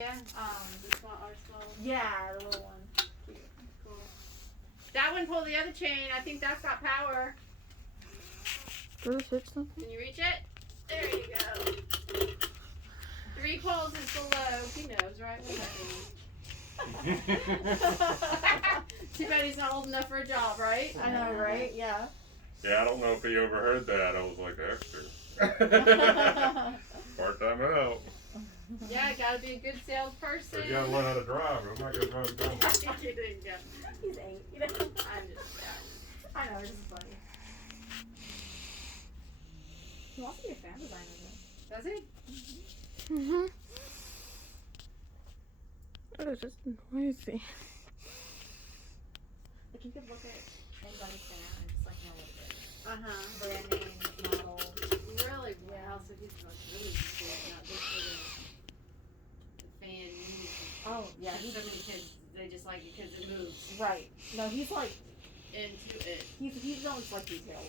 Yeah. Our small. Yeah, the little one. Cute. Cool. That one pull the other chain. I think that's got power. Does it hit something? Can you reach it? There you go. 3 pulls is below. He knows, right? Too bad he's not old enough for a job, right? I know, right? Yeah. Yeah, I don't know if he overheard that. I was like, extra. Part-time out. Yeah, gotta be a good salesperson. You gotta learn how to drive. I'm not gonna try to drive. He's 8, you know. I'm just, yeah. I know, it's just funny. He wants to be a fan designer though. Does he? Mm-hmm. Oh, it's just noisy. Like you could look at anybody's fan and just like know what it is. Uh-huh. Brand name, model. Really? Yeah. Wow, so he's like really good, not just for the fan music. Oh yeah, So many kids, they just like it because it moves right. No, he's like into it. he knows like details.